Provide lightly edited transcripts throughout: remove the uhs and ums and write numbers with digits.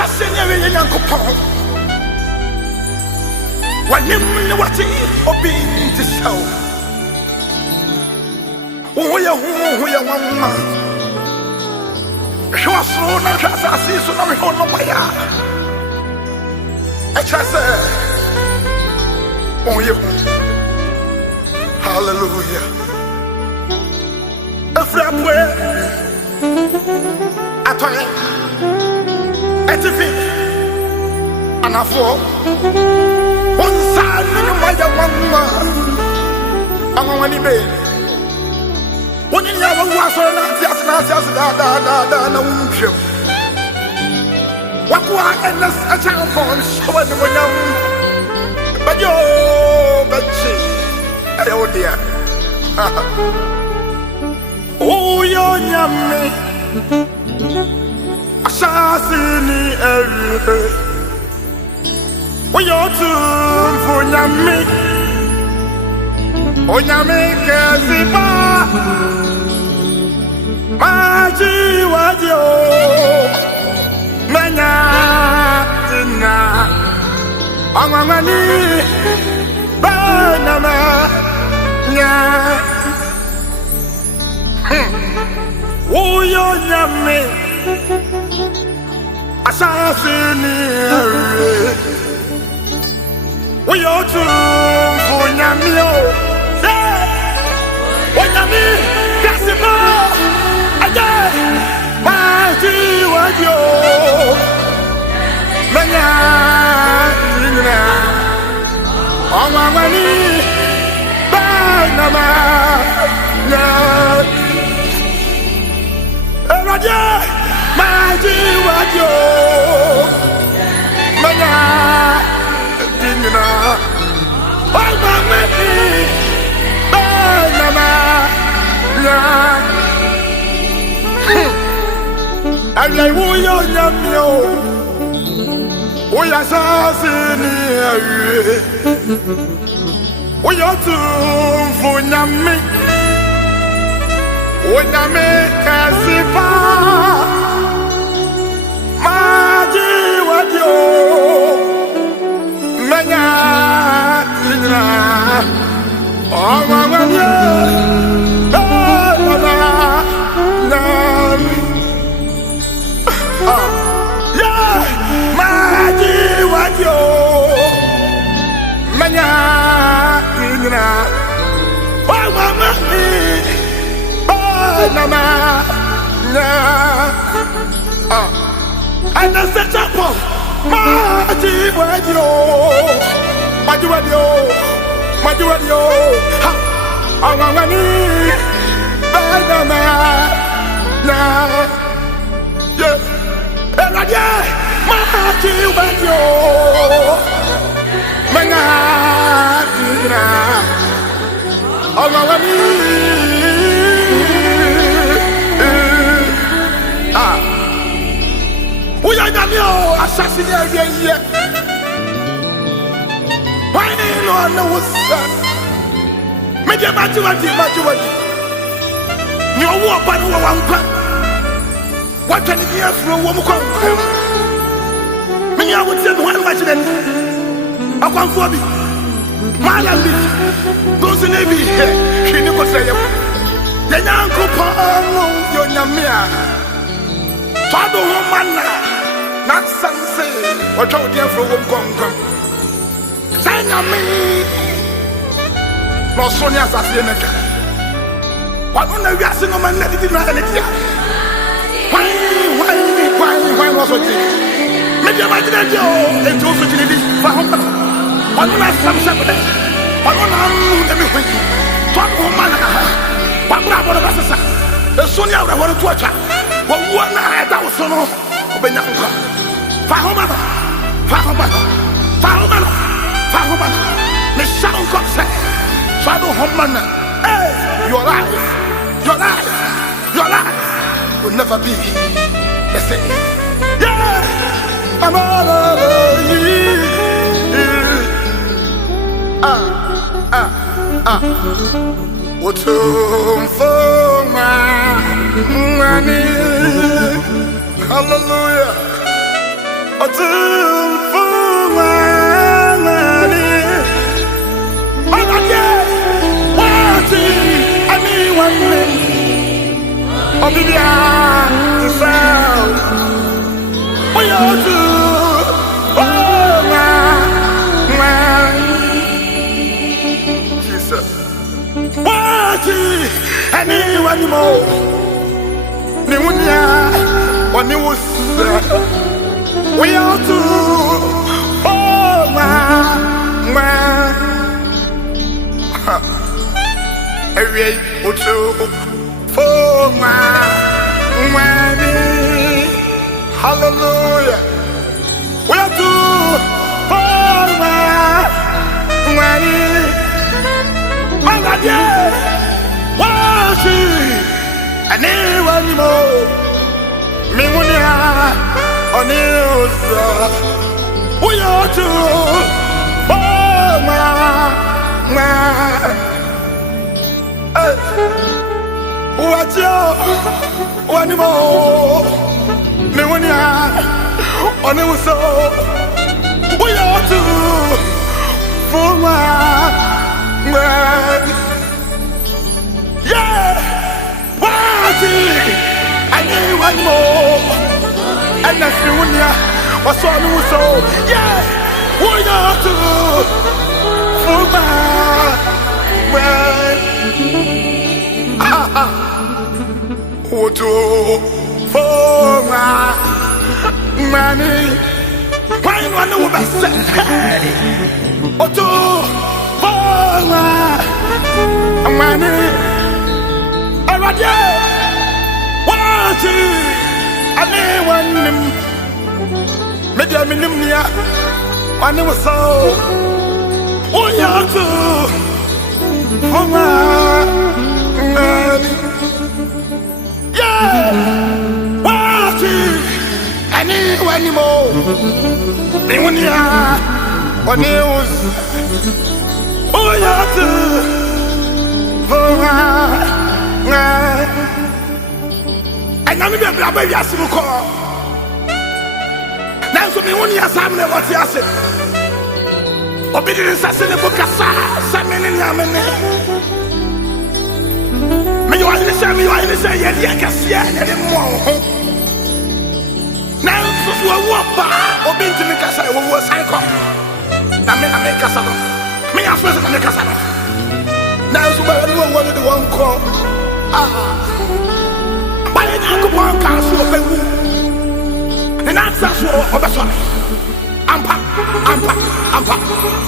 Assassin, Yanko Pong. When you what he obeying to show. Oh, you one man. Show us no, not as I see, so I'm going to my yard. I just say, oh, you. Hallelujah. Everywhere. I tell you. Etifi anafo onsa ni maya wanwa amwani be woni ya wanwa so na tias da na wunhwem wakwa enas acha upon so ni wonyam bajo bachi ayo dia oh yo nyame Assassini every we ought to for Yami Onyame Kaziba Maji Wadio Manya Dina Amamani Banama Nya Oh yo Yami Assassin, we ought to for Yamio. When Yami, Cassimo, again, Marty, what you Mania, on my money, Banama, Raja. Maji wajo Manya Dingna All my money Banama I'm like Woyo Yamio Woya Sassini Woyo for Yami Woyame Kasipa Maji wajo Manya Dina Oh mama yeah Maji wajo Manya Dina Oh mama and I said, Chapo, Maji Radio, I'm a money, Banama, yeah, Maji Radio, Manadina, I'm a money. We are not your assassination. Why do you know what's that? Make a majority. You walk by the one. What can you hear from one? Me, I would say one much then. I come for me. Malami goes in Navy. She never say, the Yanko Pano, your Namia. Fado woman, not Sanse, or told you for Wong. Say na me, no Sonia Sassianaka. What on the Yasin of my negative reality? Why was it? Maybe I might get you and Joseph for home. One last some shepherd. One on everything. One woman, one bravo of us. The Sonia I wanted to watch her. One night I was so long. Benanka. Fahomana. The sound comes. Shadow Homana. Hey, your life will never be the same. Yeah, I'm all over you. What's for my money? Hallelujah. Anyone more? Niwunya, waniwus. We are to oh man. Every utu oh man. Hallelujah. We are to oh man. Anyone more? Me wunya onius. We are to oh man. What you one more? Me wunya onius. We are to oh man. Yeah. I need one more, and that's the one. What's on the soul? Yeah, we are to for my what to for my money? Why you want to best? What to for my money? Anyone, maybe I'm in Nimia. I never saw. Oh, yeah, too. For my yeah, what? Anyone more? Nimia. What news? Oh, yeah, too. For my and I'm going to be a simple call. Now, so me only has some of what you say. Obedience as in the book of Sam in Yamene. Me, you are in the same, you are in the same, yet I can see anymore. Now, so you are walk back, obeying to make us a war cycle. Now, me, I make us a me, I first make us a now, so I don't want to one call. One council of the and answer of the son. Ampa,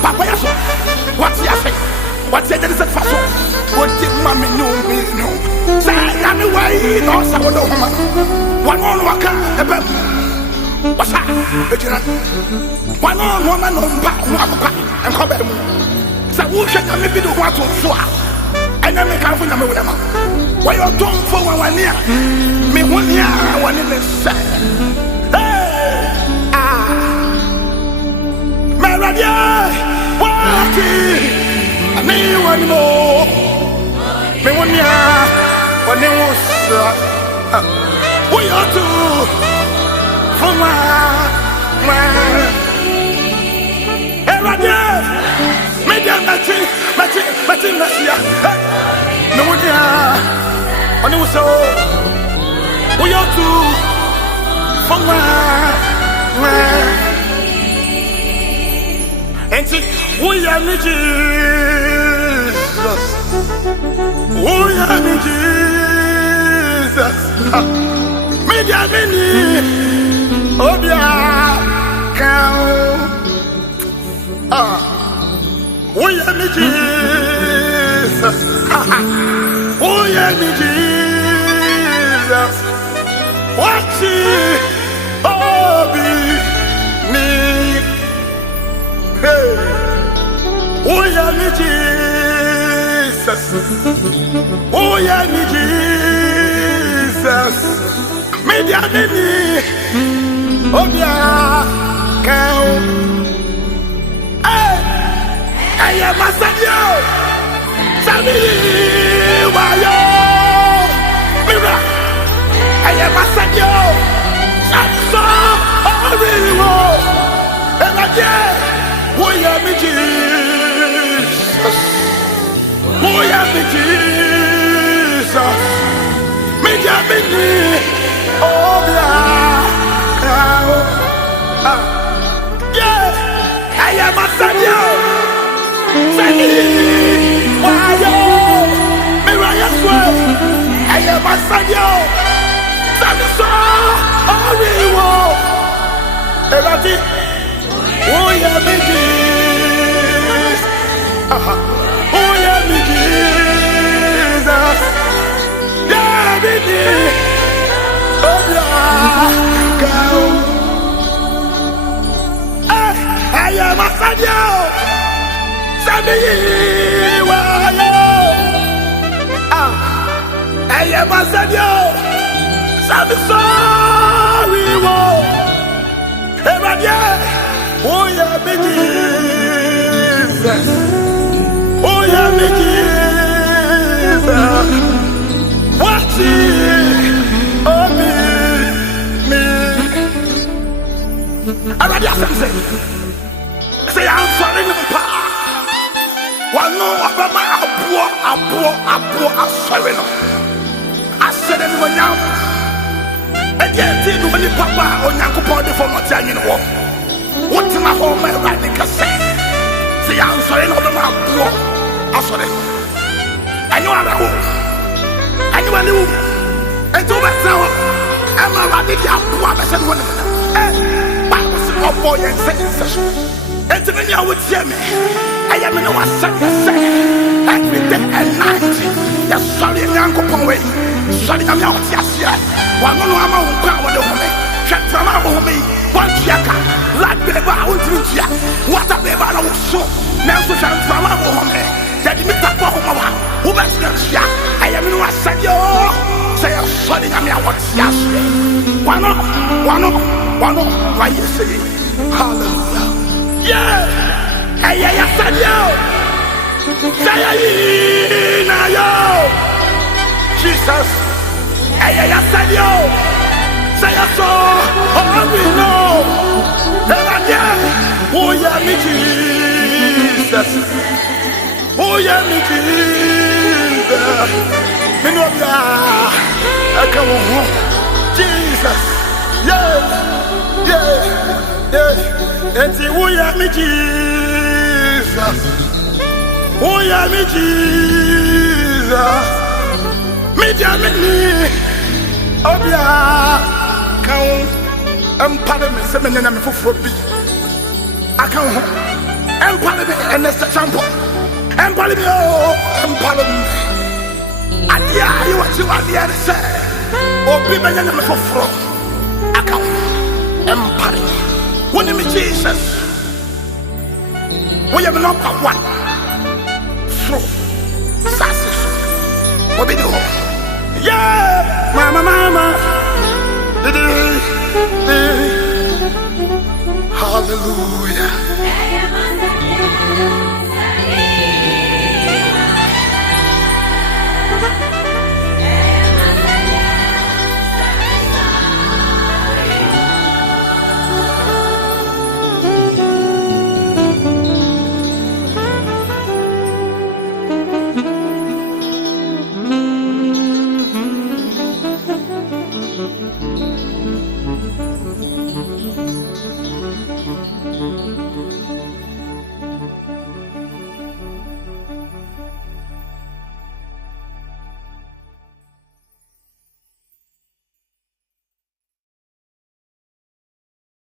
Papa, what's your say? What's the desert for so? What did Mammy know me? No, say, I'm away, no, someone of one on Waka, a bed. What's that? One on woman on Papa and come back. So, who should I maybe do what to swap? And then make out with them. Why you don't for 1 year? Me 1 year, I want to say. Hey, Meradia, what? I need one more. Me 1 year, when it was. We are to for my Meradia, Media Matching, no one here. On the so we are to for my and we are Jesus. We are Jesus. Media mini obia count. We are Jesus. Oh, yeah, Jesus. Watch it. Oh, be me. Hey. Oh, yeah, Jesus. Oh, yeah, Jesus. Media mini. Oh, yeah. Count. Hey. Hey, yeah, Masadio. Sabi wayo mira I am a sanyo so Jesus. Oh yeah, me Jesus. Me yeah, me oh yeah. Yeah, I am a Savior. Say why yo? Me right as well. I am a Savior. Savior, oh we will. Everybody, oh yeah, me Jesus. Oh yeah, me Jesus. Yeah, me oh yeah, go. I am a Savior. Savior, why yo? I am a Savior. Savior, sorry, whoa. Everybody, oh yeah, me Jesus. Oh yeah, me Jesus. Watch it, oh me. Everybody, say I'm sorry, pa. One no, about my abo, I'm sorry no. I said it when now. And yet, when the papa on Yankopon for my time in war. What in my home, my right say? See, I'm sorry, no, my boy. I'm sorry. I know I'm a home. I know I knew. And to myself, I'm a radical poor person. Bible of boy and second session. And to many I would tell me, I am in our second every day and night. Yes, sorry, Yankopon way. Sorry, I'm out here. One no ama unka wode home hwetrama home one tiaka like beba untia water beba na so na so hwetrama home jadi mitako home wa wo betina tia ayame no asadio say sorry am ya what yes wano why you say hallelujah yeah ay asadio say na yo Jesus. Hey, I said yo, say I saw, oh we know, oh yeah, me Jesus, oh yeah, me Jesus, me know I come on, Jesus, yeah, and say oh yeah, me Jesus, oh yeah, me Jesus, me jamini. Obia kan empare me se me na me foforo bi akan ho empare me enese champo empare me empare me adia you what you adia se obi me na me foforo akan empare when me Jesus we am number 1 so sasis obi do yeah, mama, hallelujah.